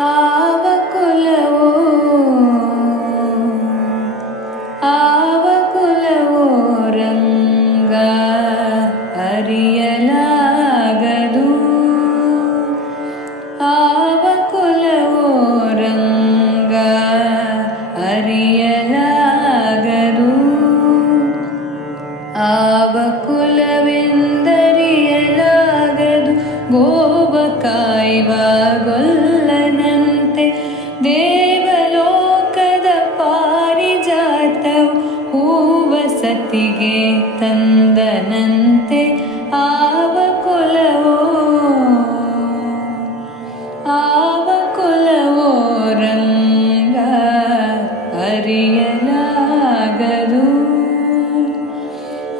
ಆವ ಕುಲವೋ ಆವ ಕುಲವೋ ರಂಗ ಅರಿಯಲಾಗದು. ಆವ ಕುಲವೋ ರಂಗ ಅರಿಯಲಾಗದು. ಆವ ಕುಲವೆಂದರಿಯಲಾಗದು. ಗೋವ ಕಾಯುವ ಗೊಲ್ಲನಂತೆ ದೇವಲೋಕದ ಪಾರಿಜಾತವು ಹೂವ ಸತಿಗೆ ತಂದನಂತೆ. ಆವ ಕುಲವೋ ಆವ ಕುಲವೋ ರಂಗ ಅರಿಯಲಾಗದು.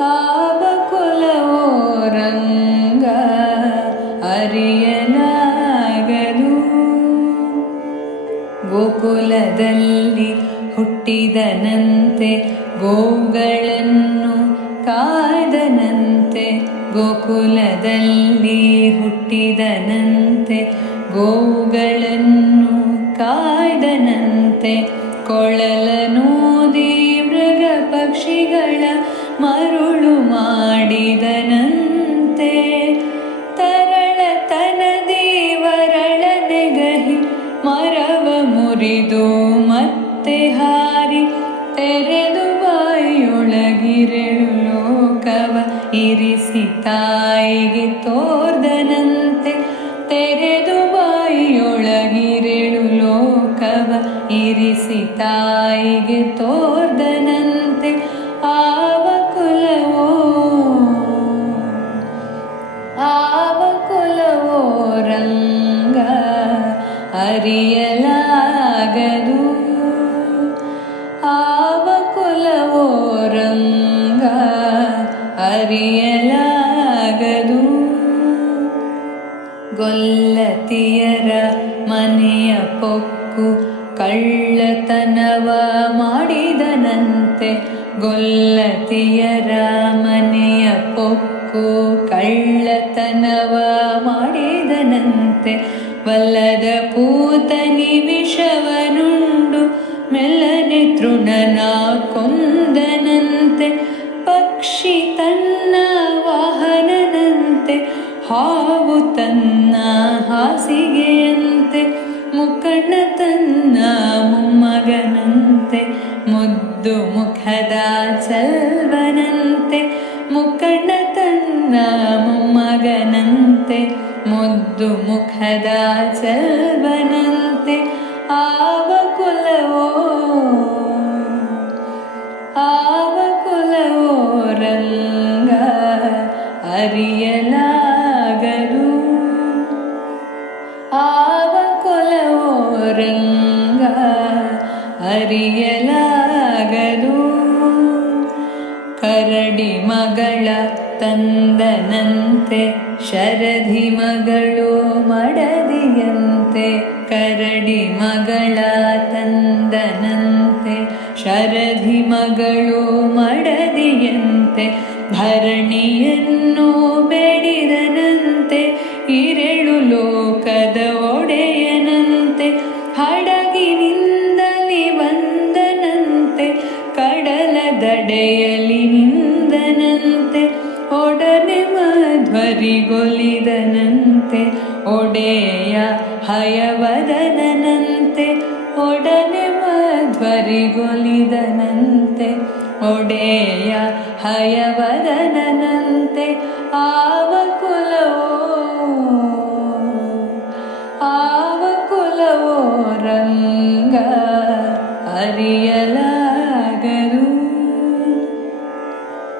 ಆವ ಕುಲವೋ ರಂಗ ಅರಿಯಲಾಗದು. ಗೋಕುಲದಲ್ಲಿ ಹುಟ್ಟಿದನಂತೆ ಗೋಗಳನ್ನು ಕಾಯ್ದನಂತೆ. ಗೋಕುಲದಲ್ಲಿ ಹುಟ್ಟಿದನಂತೆ ಗೋಗಳನ್ನು ಕಾಯ್ದನಂತೆ. ಕೊಳಲನೂದಿ ಮೃಗ ಪಕ್ಷಿಗಳ ಮರುಳು ಮಾಡಿದನಂತೆ. ತರಳತನದಿ ವರಳನೆಗಹಿ ಮರವ ಮುರಿದು ಮತ್ತೆ ಹಾರಿ ತೆರೆದು ಬಾಯಿಯೊಳಗಿರೆಳು ಲೋಕವ ಇರಿಸಿ ತಾಯಿಗೆ ತೋರ್ದನಂತೆ. ತೆರೆದು ಬಾಯಿಯೊಳಗಿರೆಳು ಲೋಕವ ಇರಿಸಿ ತಾಯಿಗೆ ತೋರ್ದನಂತೆ. ಆವ ಕುಲವೋ ಆವ ಕುಲವೋ ರಂಗ ಅರಿಯಲಾಗದು. ಆವ ಕುಲವೋ ರಂಗ ಅರಿಯಲಾಗದು. ಗೊಲ್ಲತಿಯರ ಮನೆಯ ಪೊಕ್ಕು ಕಳ್ಳತನವ ಮಾಡಿದನಂತೆ. ಗೊಲ್ಲತಿಯರ ಮನೆಯ ಪೊಕ್ಕು ಕಳ್ಳತನವ ಮಾಡಿದನಂತೆ. ವಲ್ಲದ ಪೂತನಿ ವಿಷವನುಂಡು ಮೆಲ್ಲನೆ ತೃಣನ ಕೊಂದನಂತೆ. ಪಕ್ಷಿ ತನ್ನ ವಾಹನನಂತೆ ಹಾವು ತನ್ನ ಹಾಸಿಗೆಯಂತೆ. ಮುಖಂಡ ತನ್ನ ಮೊಮ್ಮಗನಂತೆ ಮುದ್ದು ಮುಖದ ಚಲ್ವನಂತೆ. ಮುಖಂಡ ತನ್ನ ಮೊಮ್ಮಗನಂತೆ ಮುದ್ದು ಮುಖದ ಚಲ್ವನಂತೆ. ಆವ ಕುಲವೋ ಆವ ಕುಲವೋ ರಂಗ ಅರಿಯಲಾಗದು. ಆವ ಕುಲವೋ ರಂಗ ಅರಿಯಲಾಗದು. ಕರಡಿ ಮಗಳ ತಂದನಂತೆ ಶರಧಿ ಮಗಳು ಮಡದಿಯಂತೆ. ಕರಡಿ ಮಗಳ ತಂದನಂತೆ ಶರಧಿ ಮಗಳು ಮಡದಿಯಂತೆ. ಧರಣಿಯನ್ನು ಬೇಡಿದನಂತೆ ಇರೆಳು ಲೋಕದ ಒಡೆಯನಂತೆ. ಹಡಗಿನಿಂದಲಿ ಬಂದನಂತೆ ಕಡಲ ದಡೆಯಲಿ ನಿಂದನಂತೆ. ಒಡನೆ ಮಧ್ವರಿಗೊಲಿದನಂತೆ ಒಡೆಯ ಹಯವದನಂತೆ. ಒಡನೆ ಮಧ್ವರಿಗೊಲಿದನಂತೆ ಒಡೆಯ ಹಯವದನಂತೆ. ಆವ ಕುಲವೋ ಆವ ಕುಲವೋ ರಂಗ ಅರಿಯಲಾಗದು.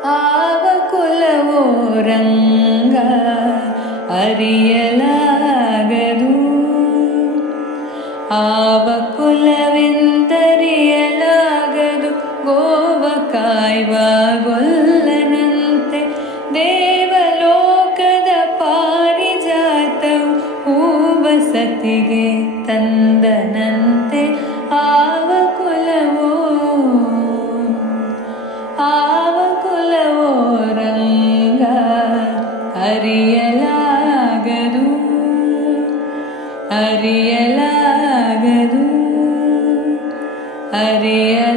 ಆವ ಕುಲವೋ ರಂಗ ಅರಿಯಲಾಗದು. ಆವ ಕುಲವೆಂದರಿಯಲಾಗದು. ಗೋವ ಕಾಯುವ ಗೊಲ್ಲನಂತೆ ದೇವಲೋಕದ ಪಾರಿಜಾತವು ಹೂವ ಸತಿಗೆ ತಂದನಂತೆ. ಆವ ಕುಲವೋ ಆವ ಕುಲವೋ ರಂಗ ಅರಿಯಲಾಗದು ಅರಿಯಲಾಗದು. ಅರಿಯಲಾರೆ